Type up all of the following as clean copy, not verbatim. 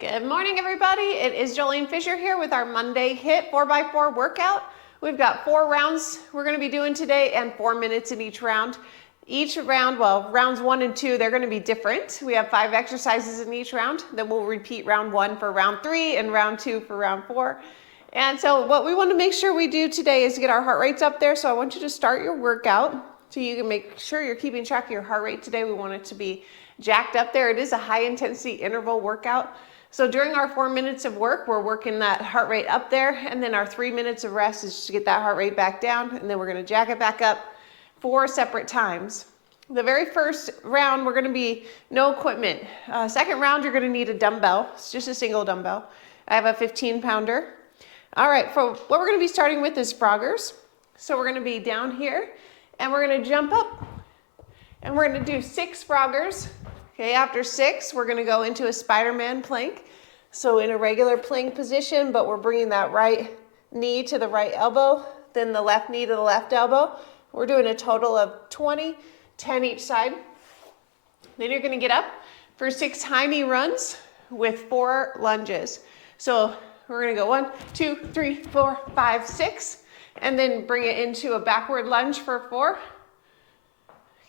Good morning, everybody. It is Jolene Fisher here with our Monday HIIT 4x4 workout. We've got 4 rounds we're going to be doing today and 4 minutes in each round. Each round, well, rounds 1 and 2, they're going to be different. We have 5 exercises in each round. Then we'll repeat round 1 for round 3 and round 2 for round 4. And so what we want to make sure we do today is get our heart rates up there. So I want you to start your workout so you can make sure you're keeping track of your heart rate today. We want it to be jacked up there. It is a high intensity interval workout. So during our 4 minutes of work, we're working that heart rate up there, and then our 3 minutes of rest is just to get that heart rate back down, and then we're gonna jack it back up 4 separate times. The very first round, we're gonna be no equipment. Second round, you're gonna need a dumbbell. It's just a single dumbbell. I have a 15-pounder. All right, for what we're gonna be starting with is froggers. So we're gonna be down here, and we're gonna jump up, and we're gonna do 6 froggers. Okay, after 6, we're gonna go into a Spider-Man plank. So in a regular plank position, but we're bringing that right knee to the right elbow, then the left knee to the left elbow. We're doing a total of 20, 10 each side. Then you're gonna get up for 6 high knee runs with 4 lunges. So we're gonna go 1, 2, 3, 4, 5, 6, and then bring it into a backward lunge for 4.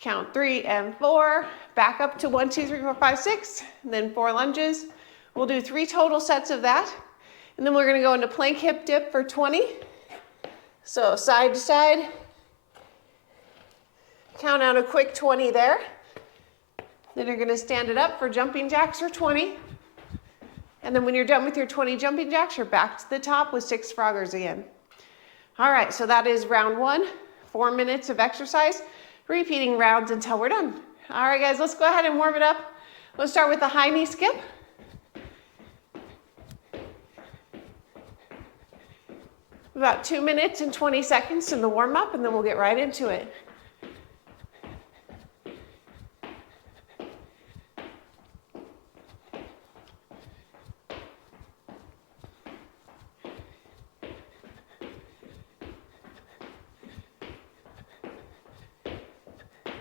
Count 3 and 4, back up to 1, 2, 3, 4, 5, 6, and then 4 lunges. We'll do 3 total sets of that. And then we're gonna go into plank hip dip for 20. So side to side. Count out a quick 20 there. Then you're gonna stand it up for jumping jacks for 20. And then when you're done with your 20 jumping jacks, you're back to the top with 6 froggers again. All right, so that is round 1, 4 minutes of exercise. Repeating rounds until we're done. All right, guys, let's go ahead and warm it up. Let's start with the high knee skip. About 2 minutes and 20 seconds in the warm up, and then we'll get right into it.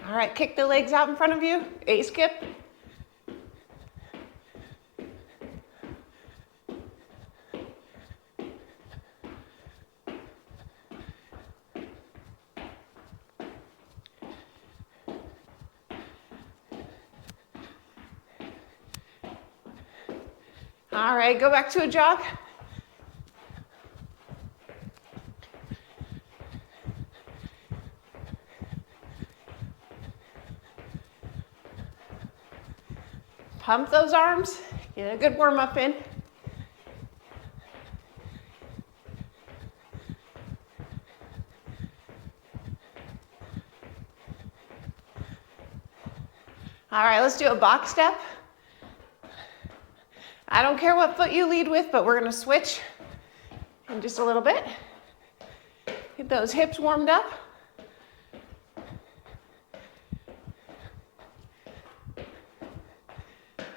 All right, kick the legs out in front of you, A skip. All right, go back to a jog. Pump those arms, get a good warm up in. All right, let's do a box step. I don't care what foot you lead with, but we're gonna switch in just a little bit. Get those hips warmed up.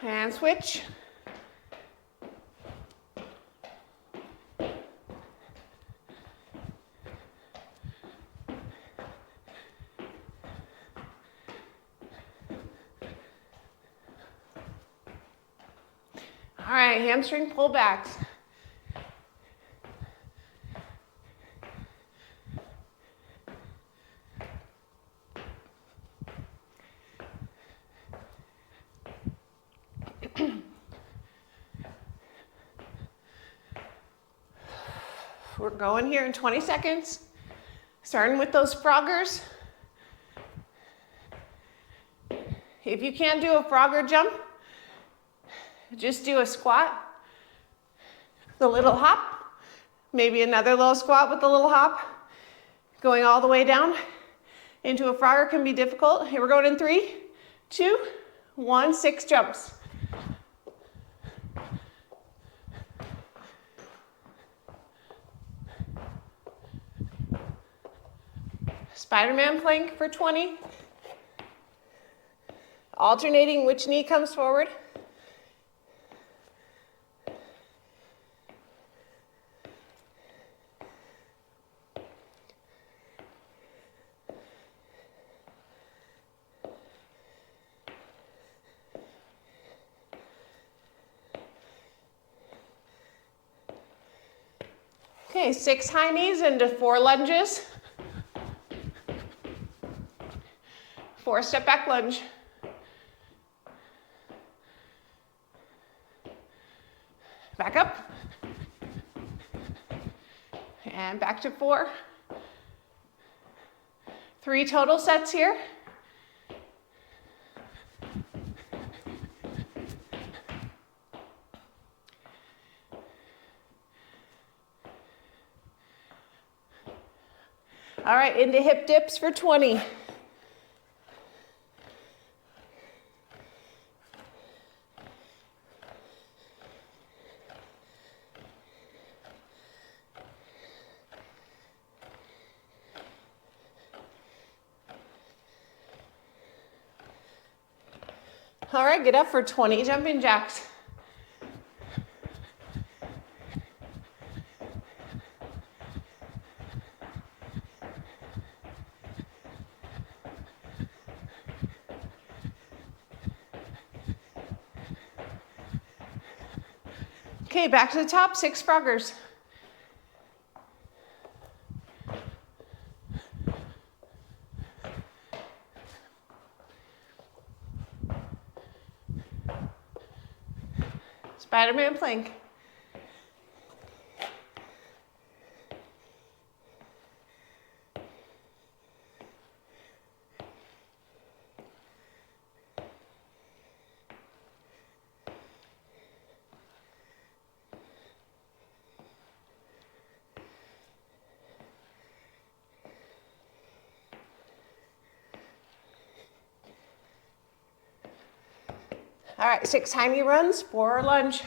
And switch. All right, hamstring pullbacks. We're going here in 20 seconds, starting with those froggers. If you can't do a frogger jump, just do a squat, the little hop, maybe another little squat with the little hop, going all the way down into a frogger can be difficult. Here we're going in 3, 2, 1, 6 jumps. Spider-Man plank for 20. Alternating which knee comes forward. Okay, 6 high knees into 4 lunges. 4 step back lunge. Back up. And back to 4. 3 total sets here. All right, into hip dips for 20. All right, get up for 20 jumping jacks. Okay, back to the top, 6 froggers. Spider-Man plank. All right, 6 high knee runs, 4 lunge.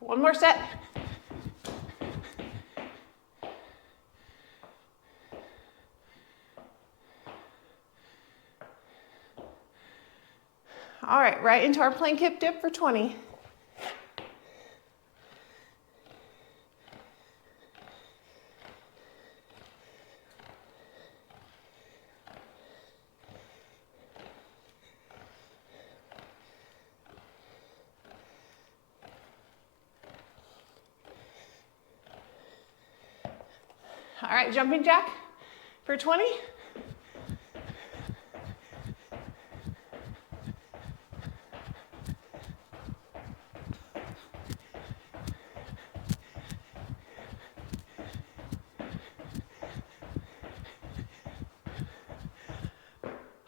One more set. All right, right into our plank hip dip for 20. All right, jumping jack for 20.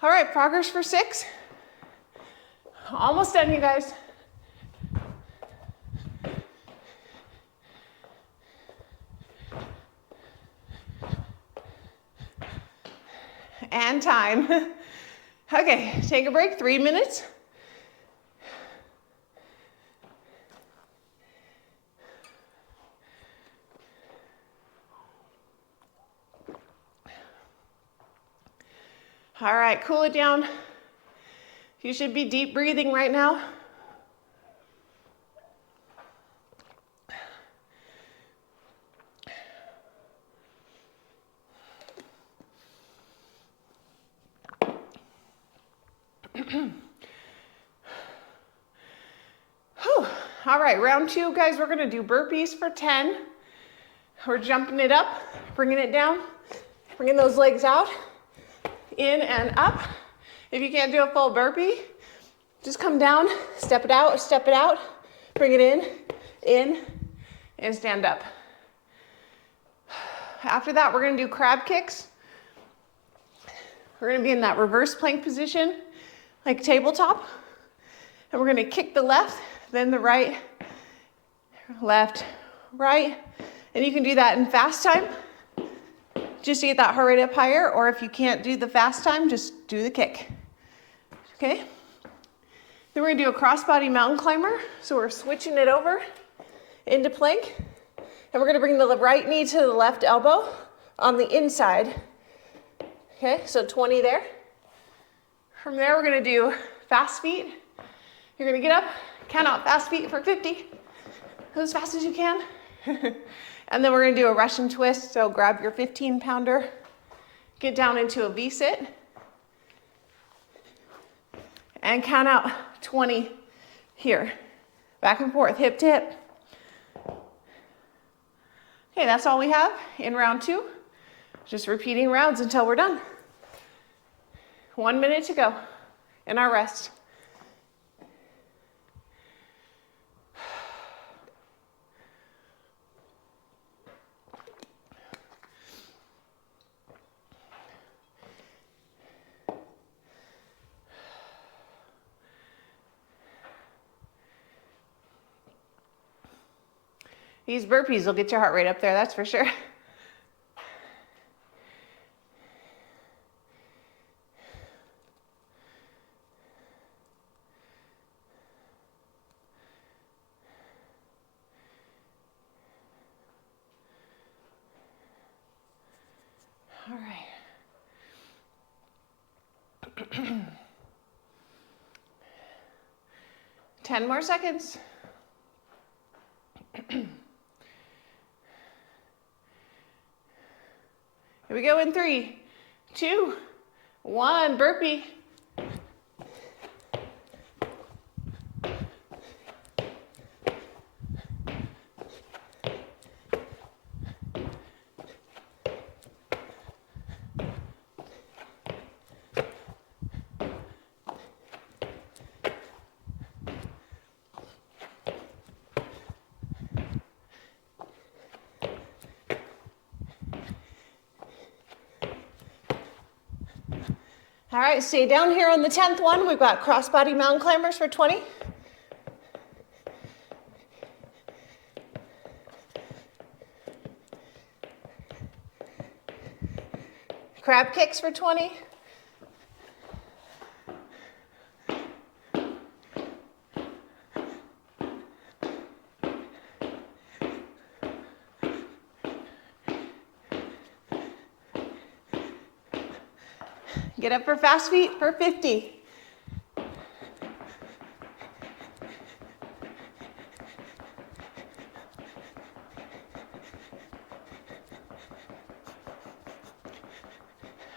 All right, progress for 6. Almost done, you guys. And time. Okay, take a break, 3 minutes. All right, cool it down. You should be deep breathing right now. All right, round 2, guys, we're gonna do burpees for 10. We're jumping it up, bringing it down, bringing those legs out, in and up. If you can't do a full burpee, just come down, step it out, bring it in, and stand up. After that, we're gonna do crab kicks. We're gonna be in that reverse plank position, like tabletop. And we're gonna kick the left, then the right, left, right. And you can do that in fast time, just to get that heart rate up higher, or if you can't do the fast time, just do the kick, okay? Then we're gonna do a crossbody mountain climber. So we're switching it over into plank. And we're gonna bring the right knee to the left elbow on the inside. Okay, so 20 there. From there, we're gonna do fast feet. You're gonna get up, count out fast feet for 50. as fast as you can. And then we're gonna do a Russian twist. So grab your 15-pounder, get down into a V-sit, and count out 20 here. Back and forth, hip to hip. Okay, that's all we have in round 2. Just repeating rounds until we're done. 1 minute to go in our rest. These burpees will get your heart rate up there, that's for sure. All right. 10 more seconds. Here we go in 3, 2, 1, burpee. All right, stay down here on the 10th one. We've got crossbody mountain climbers for 20. Crab kicks for 20. Get up for fast feet for 50.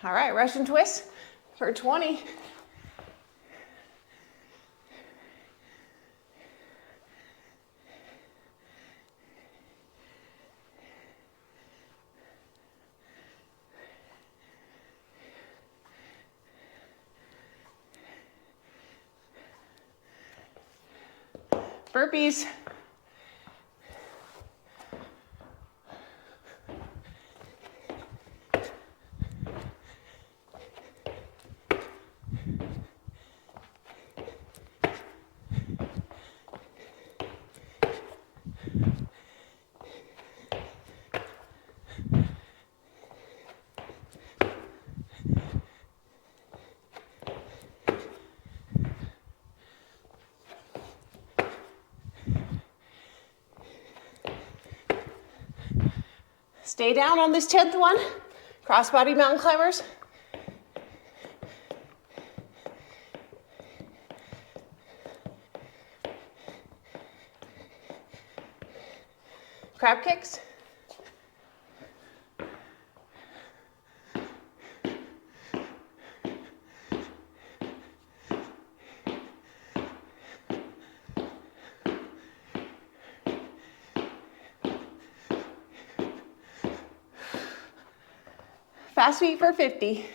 All right, Russian twist for 20. Burpees. Stay down on this 10th one. Crossbody mountain climbers. Crab kicks. Fast feet for 50.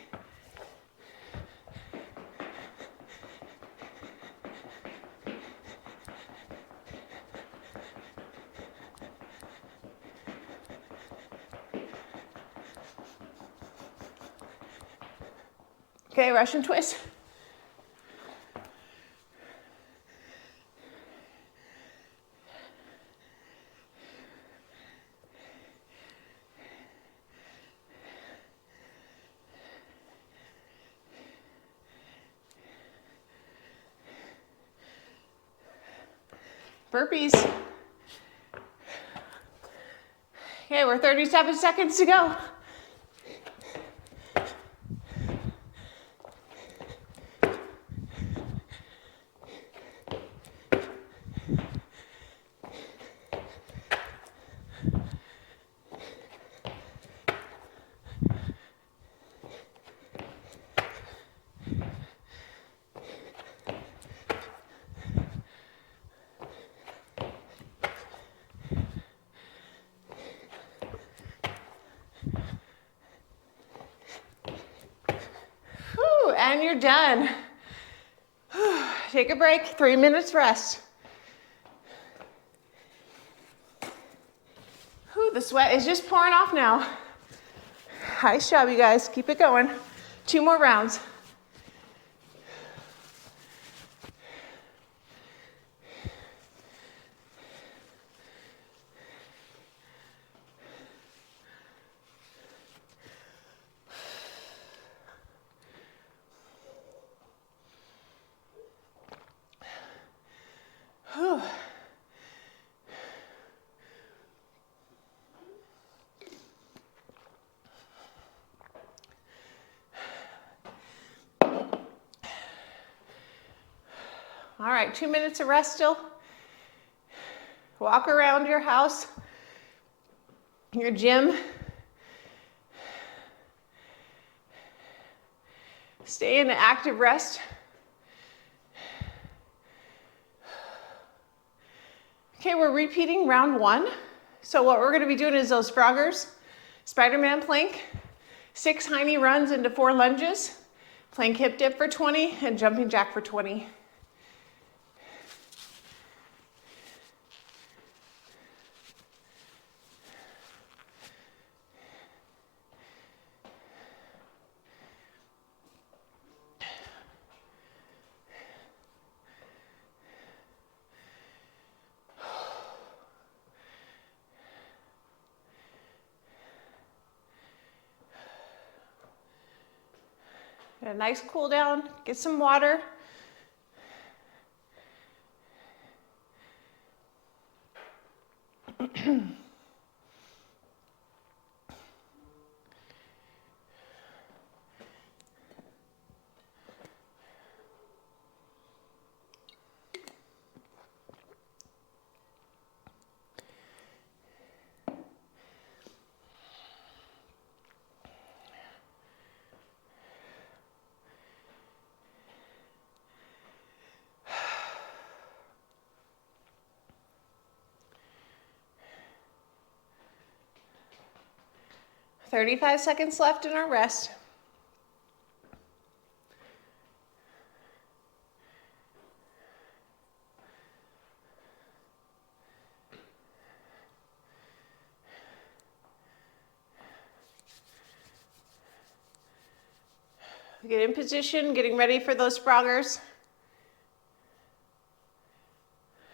Okay, Russian twist. Burpees. Okay, we're 37 seconds to go. And you're done. Take a break, 3 minutes rest. Whew, the sweat is just pouring off now. Nice job, you guys. Keep it going. 2 more rounds. Whew. All right, 2 minutes of rest still. Walk around your house, your gym. Stay in an active rest. Okay, we're repeating round 1. So what we're gonna be doing is those froggers, Spider-Man plank, 6 high knee runs into 4 lunges, plank hip dip for 20, and jumping jack for 20. Get a nice cool down, get some water. "35 seconds left in our rest. Get in position, getting ready for those froggers.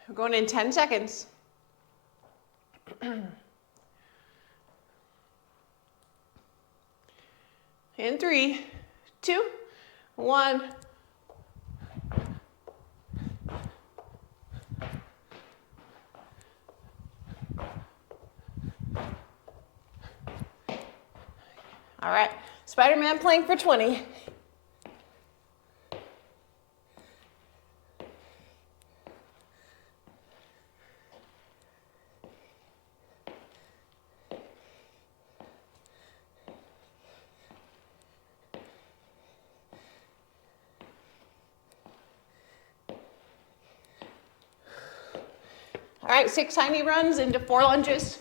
We're going in 10 seconds. In 3, 2, 1. All right, Spider-Man plank for 20. All right, 6 high knee runs into 4 lunges.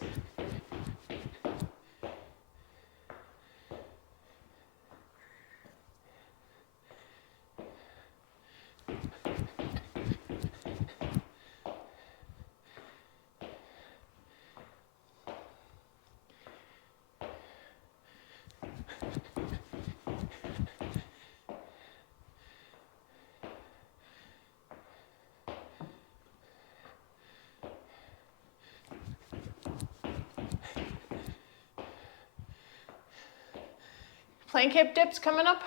Plank hip dips coming up.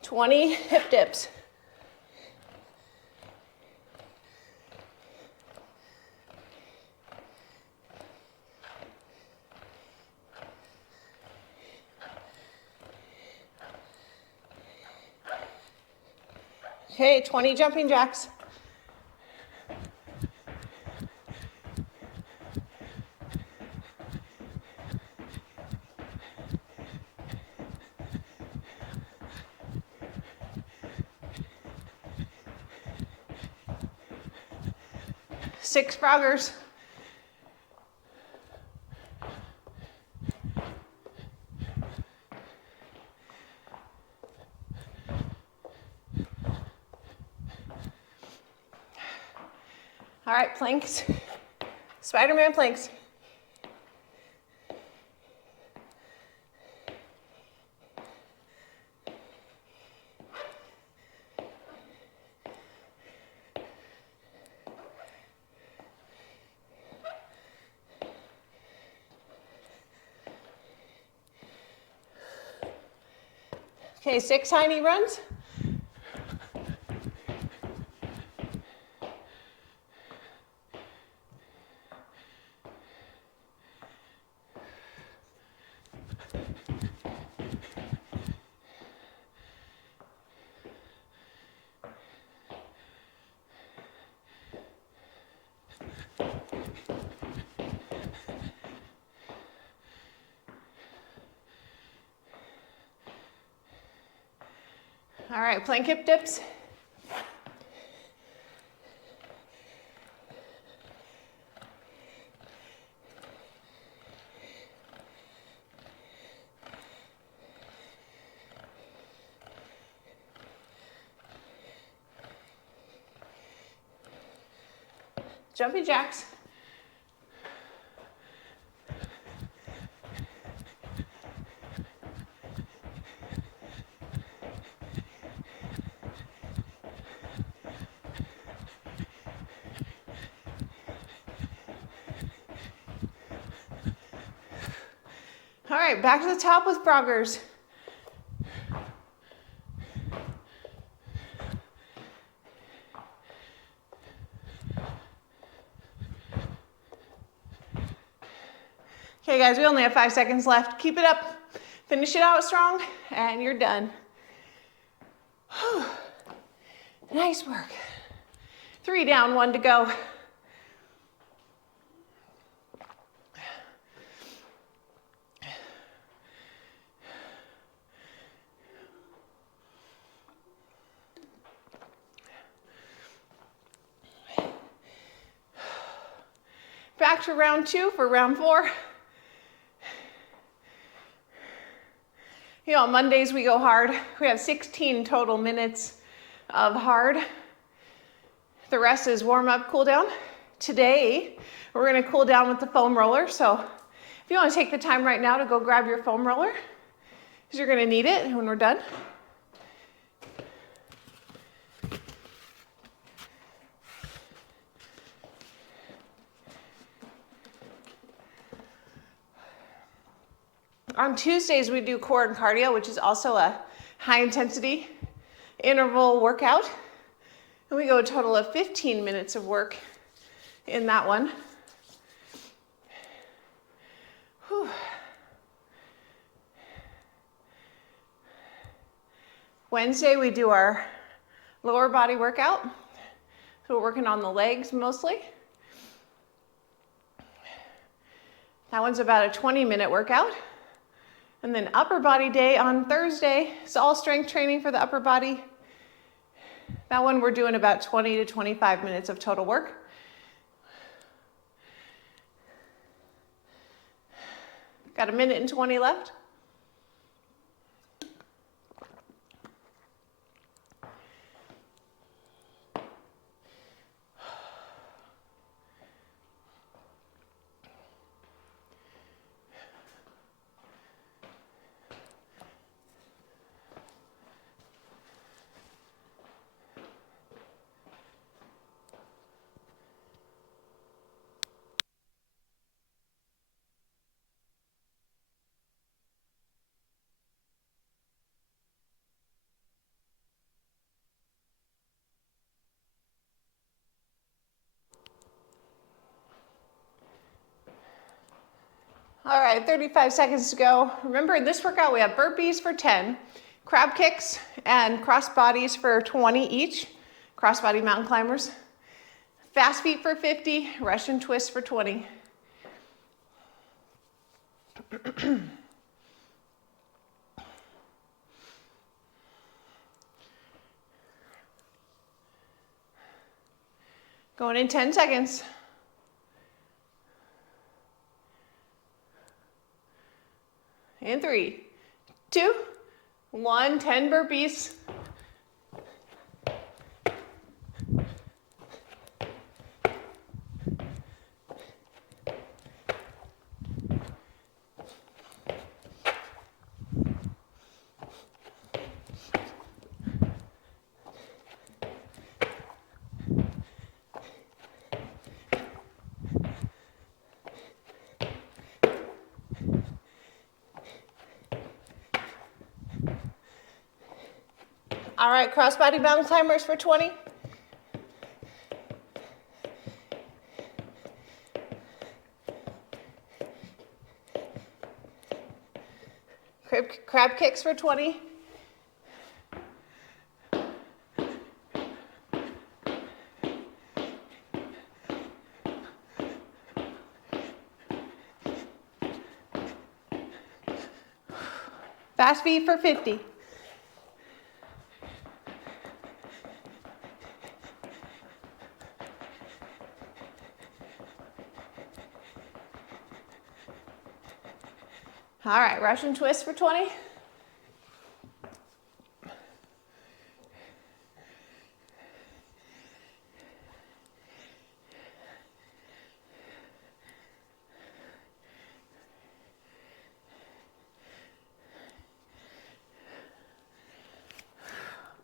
20 hip dips. Okay, 20 jumping jacks. Six froggers. All right, planks. Spider-Man planks. Okay, 6 high knee runs. All right, plank hip dips. Jumpy jacks. All right, back to the top with froggers. Okay guys, we only have 5 seconds left. Keep it up, finish it out strong, and you're done. Whew. Nice work. 3 down, 1 to go. Back to round 2 for round 4. You know, on Mondays we go hard. We have 16 total minutes of hard. The rest is warm up, cool down. Today, we're gonna cool down with the foam roller. So if you wanna take the time right now to go grab your foam roller, because you're gonna need it when we're done. On Tuesdays, we do core and cardio, which is also a high intensity interval workout. And we go a total of 15 minutes of work in that one. Whew. Wednesday, we do our lower body workout. So we're working on the legs mostly. That one's about a 20-minute workout. And then upper body day on Thursday. It's all strength training for the upper body. That one we're doing about 20 to 25 minutes of total work. Got a minute and 20 left. All right, 35 seconds to go. Remember, in this workout, we have burpees for 10, crab kicks, and cross bodies for 20 each, crossbody mountain climbers. Fast feet for 50, Russian twist for 20. Going in 10 seconds. In 3, 2, 1, 10 burpees. All right, crossbody mountain climbers for 20. Crab kicks for 20. Fast feet for 50. All right, Russian twist for 20.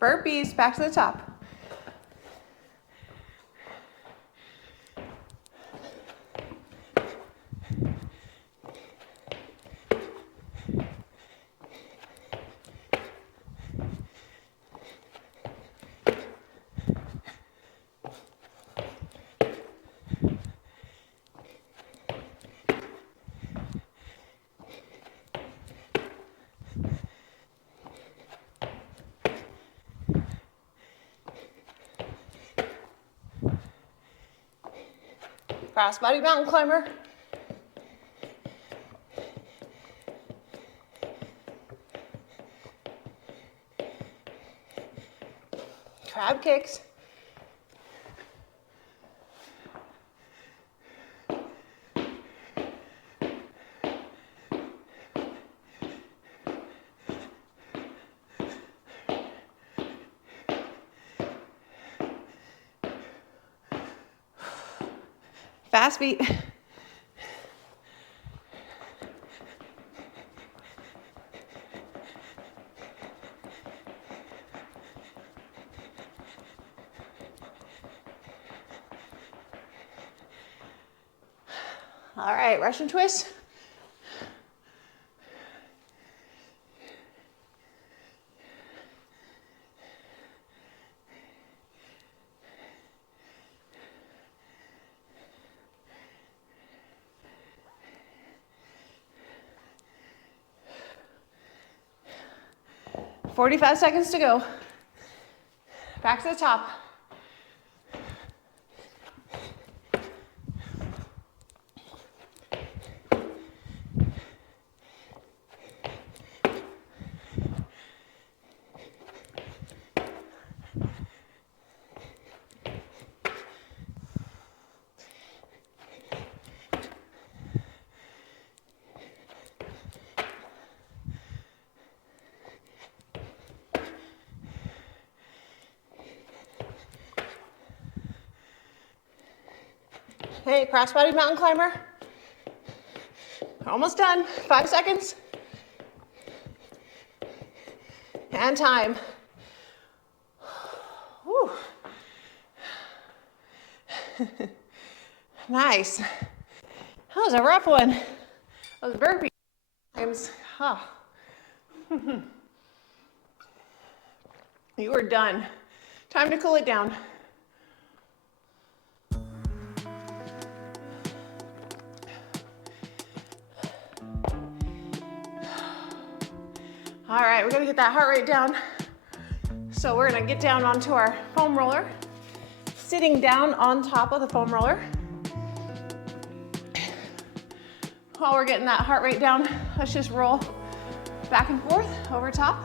Burpees, back to the top. Crossbody mountain climber. Crab kicks. Fast feet. All right, Russian twist. "45 seconds to go. Back to the top. Hey, crossbody mountain climber. Almost done. 5 seconds. And time. Whew. Nice. That was a rough one. Those burpees times. Oh. You are done. Time to cool it down. All right, we're gonna get that heart rate down. So we're gonna get down onto our foam roller, sitting down on top of the foam roller. While we're getting that heart rate down, let's just roll back and forth over top.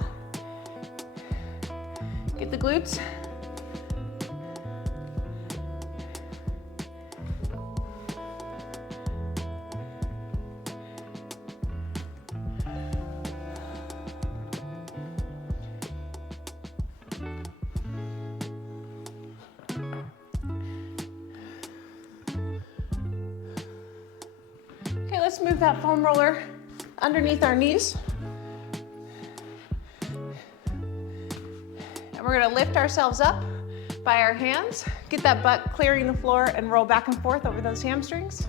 Get the glutes. Let's move that foam roller underneath our knees. And we're gonna lift ourselves up by our hands, get that butt clearing the floor and roll back and forth over those hamstrings.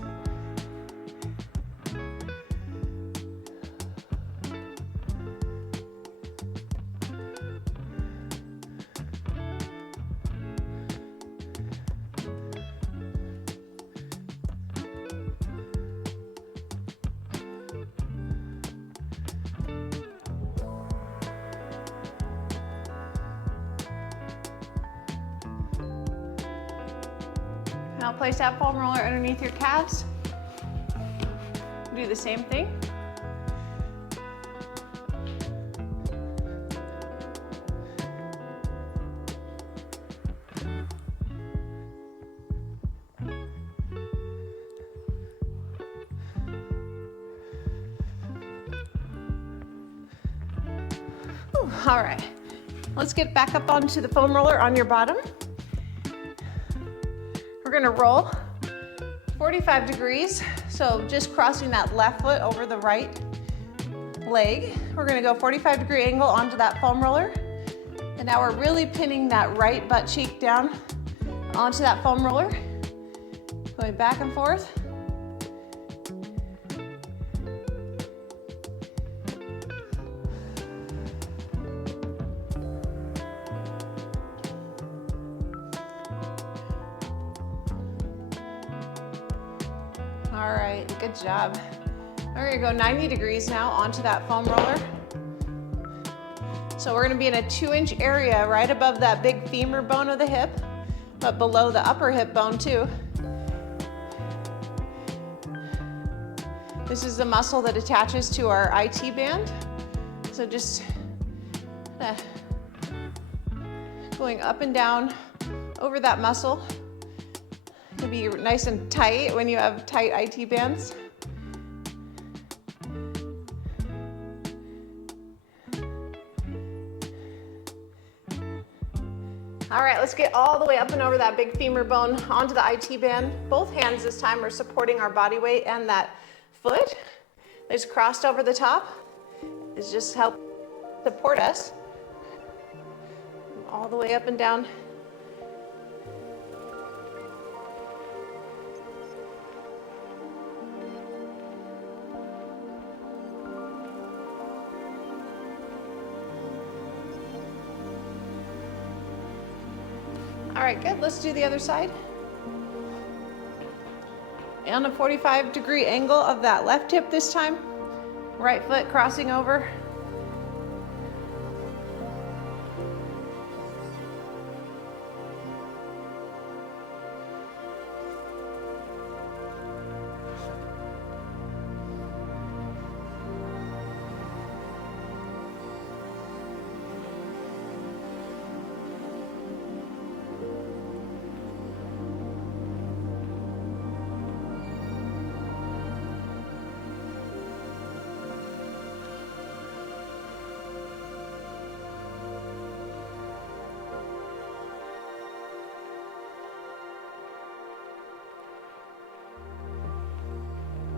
Now place that foam roller underneath your calves. Do the same thing. All right, let's get back up onto the foam roller on your bottom. We're gonna roll 45 degrees, so just crossing that left foot over the right leg. We're gonna go 45-degree angle onto that foam roller. And now we're really pinning that right butt cheek down onto that foam roller. Going back and forth. All right, good job. We're gonna go 90 degrees now onto that foam roller. So we're gonna be in a 2-inch area right above that big femur bone of the hip, but below the upper hip bone too. This is the muscle that attaches to our IT band. So just going up and down over that muscle. It can be nice and tight when you have tight IT bands. All right, let's get all the way up and over that big femur bone onto the IT band. Both hands this time are supporting our body weight and that foot that's crossed over the top. It's just help support us all the way up and down. All right, good. Let's do the other side. And a 45-degree angle of that left hip this time. Right foot crossing over.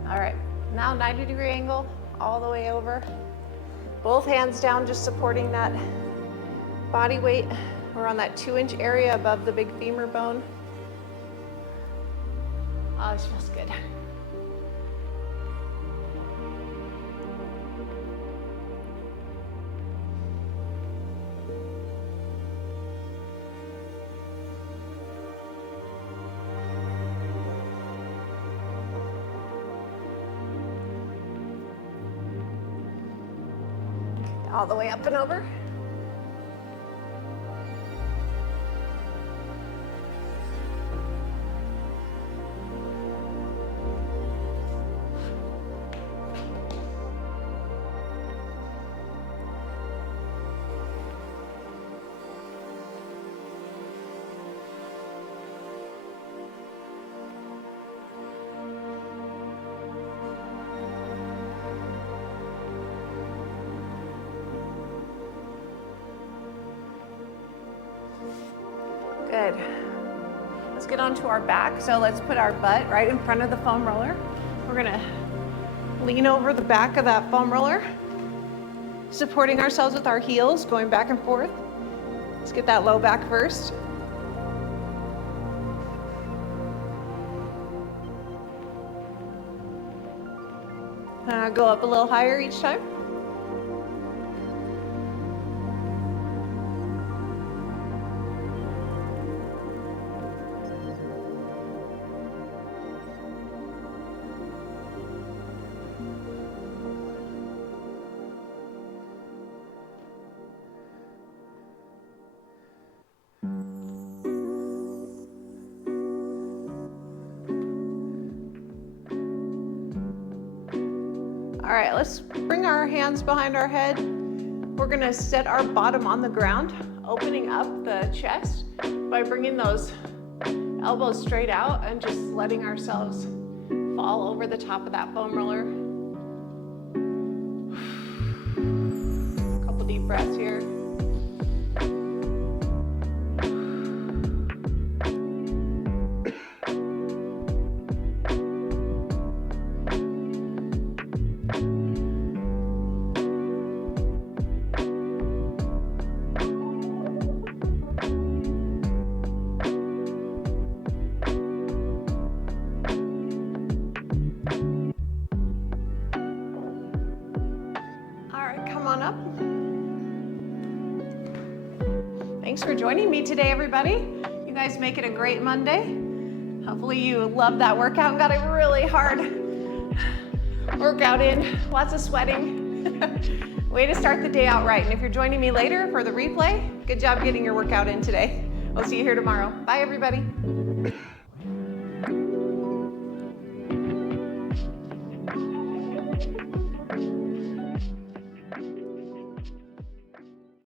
All right, now 90-degree angle all the way over. Both hands down, just supporting that body weight. We're on that 2-inch area above the big femur bone. Oh, this feels good. All the way up and over. Good. Let's get onto our back. So let's put our butt right in front of the foam roller. We're gonna lean over the back of that foam roller, supporting ourselves with our heels, going back and forth. Let's get that low back first. Go up a little higher each time. right, let's bring our hands behind our head. We're gonna set our bottom on the ground, opening up the chest by bringing those elbows straight out and just letting ourselves fall over the top of that foam roller. A couple deep breaths here. On up. Thanks for joining me today, everybody. You guys make it a great Monday. Hopefully you loved that workout and got a really hard workout in. Lots of sweating. Way to start the day out right. And if you're joining me later for the replay, good job getting your workout in today. We'll see you here tomorrow. Bye, everybody.